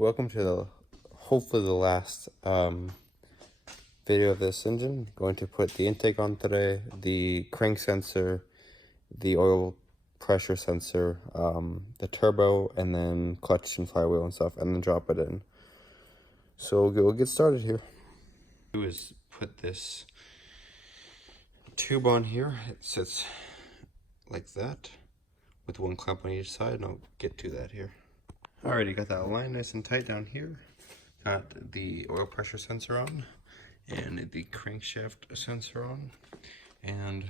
Welcome to the hopefully the last video of this engine. Going to put the intake on today, the crank sensor, the oil pressure sensor, the turbo, and then clutch and flywheel and stuff, and then drop it in. So we'll get started here. Do is put this tube on here. It sits like that with one clamp on each side, and I'll get to that here. Alrighty, got that line nice and tight down here. Got the oil pressure sensor on and the crankshaft sensor on. And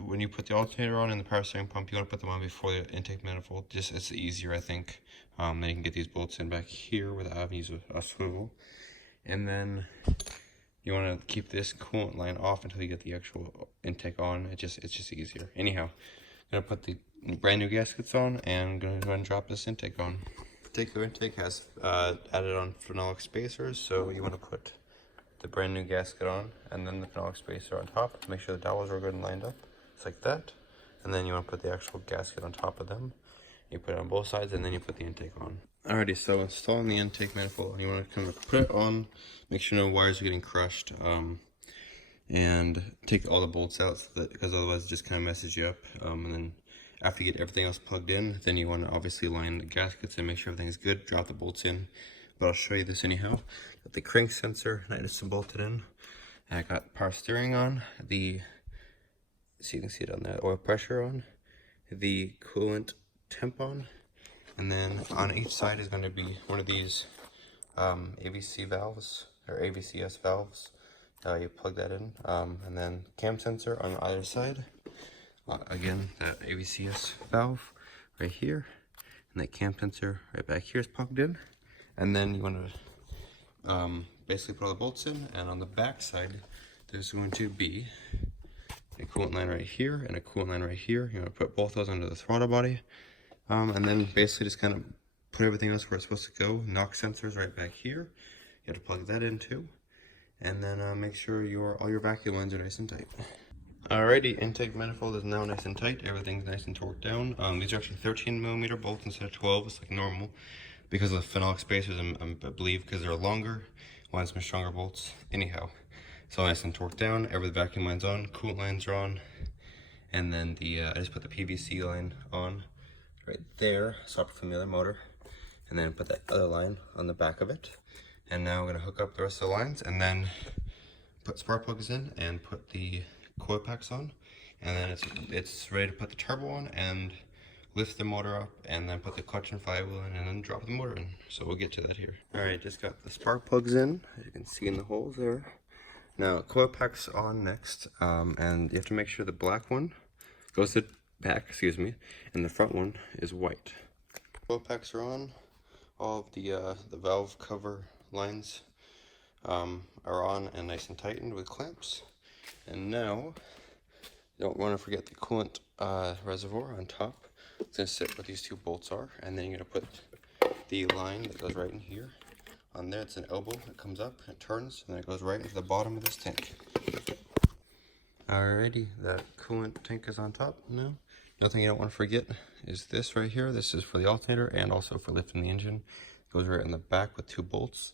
when you put the alternator on and the power steering pump, you want to put them on before the intake manifold. Just it's easier, I think. Then you can get these bolts in back here without having to use a swivel. And then you want to keep this coolant line off until you get the actual intake on. It's just easier. Anyhow, I'm gonna put the brand new gaskets on and I'm gonna go ahead and drop this intake on. Particular intake has added on phenolic spacers, so you want to put the brand new gasket on and then the phenolic spacer on top to make sure the dowels are good and lined up. It's like that. And then you want to put the actual gasket on top of them. You put it on both sides and then you put the intake on. Alrighty, so installing the intake manifold, you want to kind of put it on, make sure no wires are getting crushed, and take all the bolts out so that, because otherwise it just kind of messes you up. And then after you get everything else plugged in, then you want to obviously line the gaskets and make sure everything's good, drop the bolts in. But I'll show you this anyhow. Got the crank sensor nice and bolted in. And I got power steering on, so you can see it on there, oil pressure on, the coolant temp on, and then on each side is going to be one of these AVC valves, or AVCS valves. You plug that in, and then cam sensor on either side. Again, that AVCS valve right here, and that cam sensor right back here is plugged in. And then you want to basically put all the bolts in, and on the back side, there's going to be a coolant line right here and a coolant line right here. You want to put both those under the throttle body, and then basically just kind of put everything else where it's supposed to go. NOx sensors right back here. You have to plug that in too. And then make sure all your vacuum lines are nice and tight. Alrighty, intake manifold is now nice and tight. Everything's nice and torqued down. These are actually 13mm bolts instead of 12. It's like normal because of the phenolic spacers. I believe because they're longer, want some stronger bolts. Anyhow, it's all nice and torqued down. Every vacuum line's on, coolant lines are on, and then I just put the PVC line on right there, separate from the other motor, and then put that other line on the back of it. And now I'm gonna hook up the rest of the lines and then put spark plugs in and put the coil packs on, and then it's ready to put the turbo on and lift the motor up, and then put the clutch and flywheel in and then drop the motor in. So we'll get to that here. Alright, just got the spark plugs in, as you can see in the holes there. Now coil packs on next, and you have to make sure the black one goes to the back, and the front one is white. Coil packs are on. All of the valve cover lines are on and nice and tightened with clamps. And now, you don't want to forget the coolant reservoir on top. It's going to sit where these two bolts are, and then you're going to put the line that goes right in here. On there, it's an elbow that comes up, it turns, and then it goes right into the bottom of this tank. Alrighty, that coolant tank is on top now. Another thing you don't want to forget is this right here. This is for the alternator and also for lifting the engine. It goes right in the back with two bolts.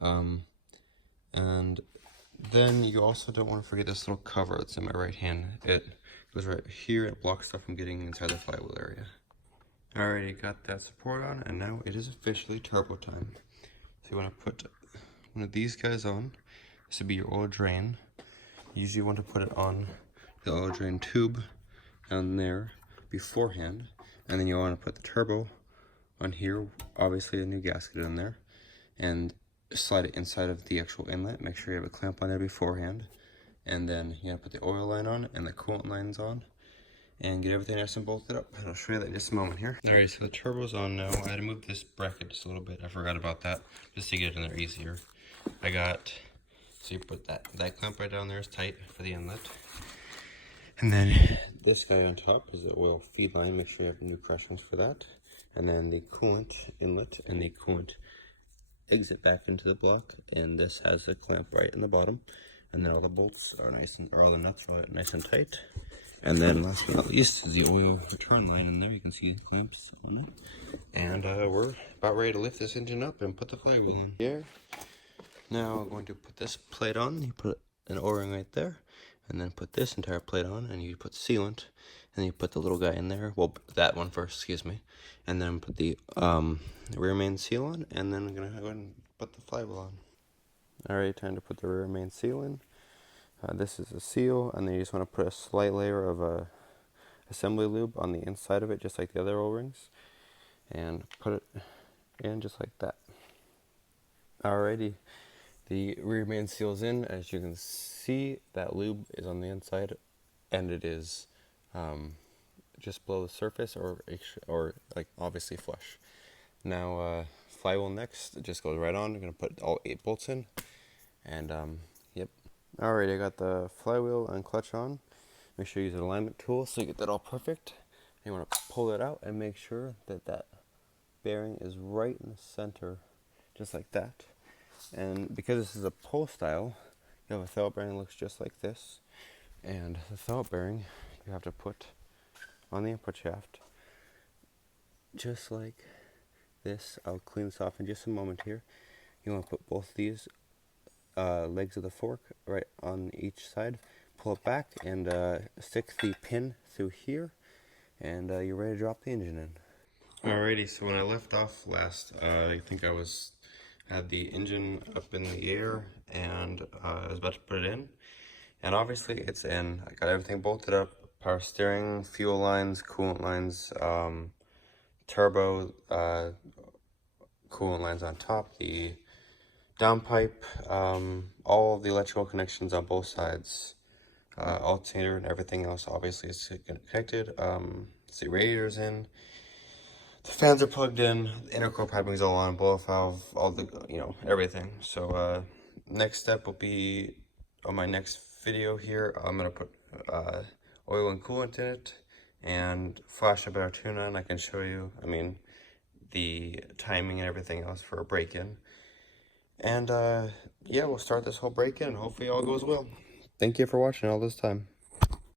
And then you also don't want to forget this little cover that's in my right hand. It goes right here. It blocks stuff from getting inside the flywheel area. Alrighty, got that support on, and now it is officially turbo time. So you want to put one of these guys on. This would be your oil drain. You usually want to put it on the oil drain tube down there beforehand, and then you want to put the turbo on here, obviously a new gasket in there, and slide it inside of the actual inlet. Make sure you have a clamp on there beforehand, and then you have to put the oil line on and the coolant lines on, and get everything nice and bolted up. And I'll show you that in just a moment here. Alright, so the turbo's on now. I had to move this bracket just a little bit. I forgot about that, just to get it in there easier. So you put that clamp right down there is tight for the inlet. And then this guy on top is the oil feed line. Make sure you have new crushings for that. And then the coolant inlet and the coolant exit back into the block. And this has a clamp right in the bottom. And then all the bolts are all the nuts are nice and tight. And then last but not least is the oil return line in there. You can see clamps on it. And we're about ready to lift this engine up and put the flywheel in here. Now we're going to put this plate on. You put an O-ring right there, and then put this entire plate on, and you put sealant, and then you put the little guy in there. Well, that one first, excuse me, and then put the rear main seal on, and then I'm gonna go ahead and put the flywheel on. Alright, time to put the rear main seal in. This is a seal, and then you just want to put a slight layer of assembly lube on the inside of it, just like the other O-rings, and put it in just like that. Alrighty, the rear main seal is in. As you can see, that lube is on the inside, and it is just below the surface, or like obviously flush. Now flywheel next, it just goes right on. I'm gonna put all 8 bolts in, and yep. Alright, I got the flywheel and clutch on. Make sure you use an alignment tool so you get that all perfect. You want to pull it out and make sure that that bearing is right in the center, just like that. And because this is a pull style, you have a throwout bearing that looks just like this. And the throwout bearing you have to put on the input shaft, just like this. I'll clean this off in just a moment here. You want to put both these legs of the fork right on each side, pull it back, and stick the pin through here, and you're ready to drop the engine in. Alrighty, so when I left off last, I think I had the engine up in the air, and I was about to put it in, and obviously it's in. I got everything bolted up: power steering, fuel lines, coolant lines, turbo coolant lines on top, the downpipe, all of the electrical connections on both sides, alternator and everything else obviously is connected. The radiator's in, the fans are plugged in, the intercore piping's all on, blow valve, all the, everything. So next step will be on my next video here. I'm gonna put oil and coolant in it and flash up our tune-on. And I can show you, the timing and everything else for a break-in. And yeah, we'll start this whole break-in and hopefully all goes well. Thank you for watching all this time.